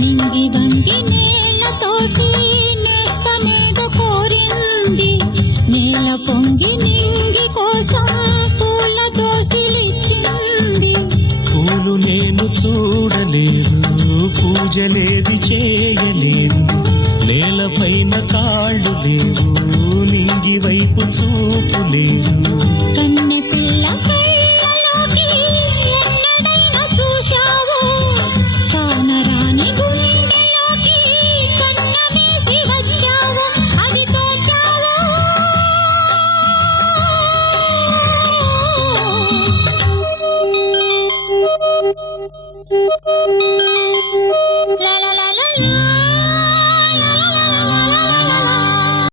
నింగి వంగి నేలతోటి నేస్తమేదో కోరింది, నేల పొంగి నింగి కోసం పూల దోసిలిచ్చింది. పూలు నేను చూడలేదు, పూజలేవి చేయలేదు, నేలపైన కాళ్ళు లేవు, నింగి వైపు చూపు లేదు.